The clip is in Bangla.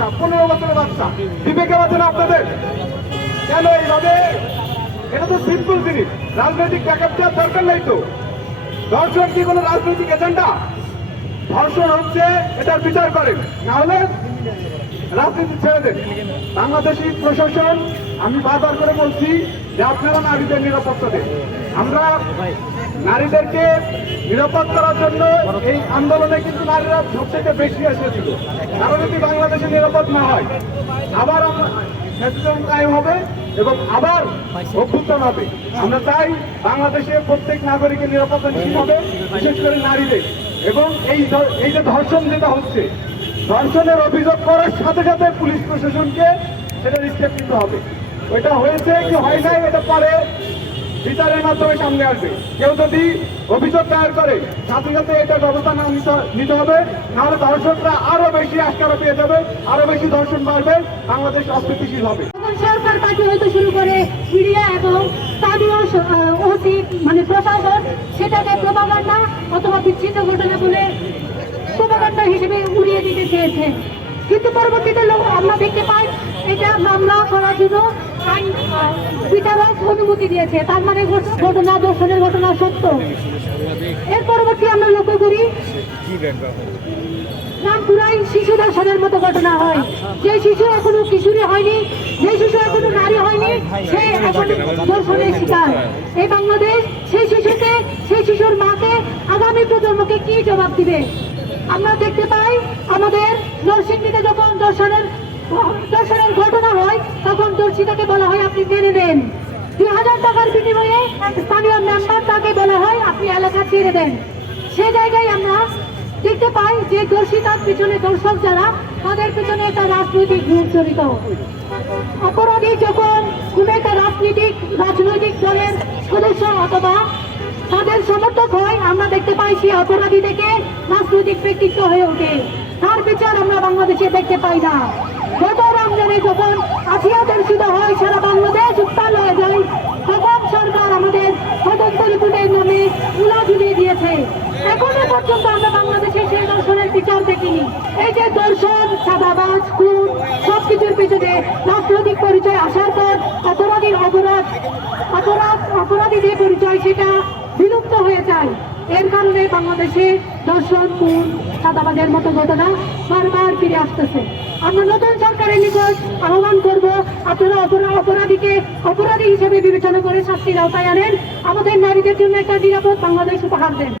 বাচ্চা, 15 বছরের বাচ্চা, বিবেকে বাঁচে না আপনাদের? কেন এইভাবে? এটা তো সিম্পল জিনিস, রাজনৈতিক ব্যাকআপ দেওয়ার দরকার নেই তো। ধর্ষণ কি কোনো রাজনৈতিক এজেন্ডা? ধর্ষণ হচ্ছে, এটার বিচার করেন, না হলে রাজনীতি ছেড়ে দেন। বাংলাদেশি প্রশাসন, আমি বারবার করে বলছি যে আপনারা নারীদের নিরাপত্তা দেন। আমরা নারীদেরকে নিরাপদ করার জন্য এই আন্দোলনে কিন্তু নারীরা সবথেকে বেশি এসেছিল। কারণ যদি বাংলাদেশে নিরাপদ না হয়, আবার ফ্যাসিজম কায়েম হবে এবং আবার অভ্যুত্থান হবে। আমরা চাই বাংলাদেশে প্রত্যেক নাগরিকের নিরাপত্তা নিশ্চিত হবে, বিশেষ করে নারীদের। এবং এই যে ধর্ষণ যেটা হচ্ছে, ধর্ষণের অভিযোগ করার সাথে সাথে পুলিশ প্রশাসনকে সেটা স্টেপ নিতে হবে। ওইটা হয়েছে কি হয় নাই, এটা পরে বিচারের মাধ্যমে সামনে আসবে। কেউ যদি অভিযোগ দায়ের করে, সাথে সাথে এটা ব্যবস্থা না নিতে হবে, নাহলে ধর্ষকরা আরো বেশি আস্কারা পেয়ে যাবে, আরো বেশি ধর্ষণ বাড়বে, বাংলাদেশ অস্থিতিশীল হবে। সরকার পার্টি হইতে শুরু করে মিডিয়া এবং স্থানীয় ওসি মানে প্রশাসন সেটাকে প্রোপাগান্ডা অথবা বিচ্ছিন্ন ঘটনা বলে প্রোপাগান্ডা হিসেবে উড়িয়ে দিতে চেয়েছে। কিন্তু পরবর্তীতে আমরা দেখতে পাই এটা মামলা করার জন্য বিচারক অনুমতি দিয়েছে, তার মানে ঘটনা, ধর্ষণের ঘটনা সত্য। এর পরবর্তী আমরা লক্ষ্য করি রামপুরায় শিশু ধর্ষণের মতো ঘটনা হয়। যে শিশু এখনো কিশোরী হয়নি, যে শিশু এখনো নারী হয়নি, সে এখন ধর্ষণের শিকার। এই বাংলাদেশ সেই শিশুকে, সেই শিশুর মাকে, আগামী প্রজন্মকে কি জবাব দিবে? আমরা দেখতে পাই আমাদের নরসিংদীতে যখন ধর্ষণের ঘটনা হয়, তখন দর্শিতাকে বলা হয় আপনি মেনে নেন। 2000 টাকার বিনিময়ে স্থানীয় মেম্বার তাকে বলা হয় আপনি এলাকা ছেড়ে দেন। সে জায়গায় আমরা দেখতে পাই যে দর্শিতার পিছনে দর্শক যারা, তাদের পিছনে একটা রাজনৈতিক গ্রুপ জড়িত। অপরাধী যখন কোনো একটা রাজনৈতিক দলের সদস্য অথবা তাদের সমর্থক হয়, আমরা দেখতে পাই সে অপরাধী থেকে রাজনৈতিক ব্যক্তিত্ব হয়ে ওঠে। তার বিচার আমরা বাংলাদেশে দেখতে পাই না। গত রমজানে যখন আসিয়া দর্শিত হয়, সারা বাংলাদেশ উত্তাল হয়ে যায়, তখন সরকার আমাদের তদন্ত রিপোর্টের নামে উলা ঝুলিয়ে দিয়েছে। এখনো পর্যন্ত আমরা বাংলাদেশে সেই দর্শনের বিচার দেখিনি। এই যে দর্শন, চাঁদাবাজ, খুন, সবকিছুর পিছনে রাজনৈতিক পরিচয় আসার পর অপরাধী যে পরিচয় সেটা বিলুপ্ত হয়ে যায়। এর কারণে বাংলাদেশে দর্শন, খুন, চাঁদাবাজের মতো ঘটনা বারবার ফিরে আসতেছে। আমরা নতুন সরকারের নিকট আহ্বান করব, আপনারা অপরাধীকে অপরাধী হিসেবে বিবেচনা করে শাস্তির আওতায় আনেন, আমাদের নারীদের জন্য একটা নিরাপদ বাংলাদেশ উপহার দেন।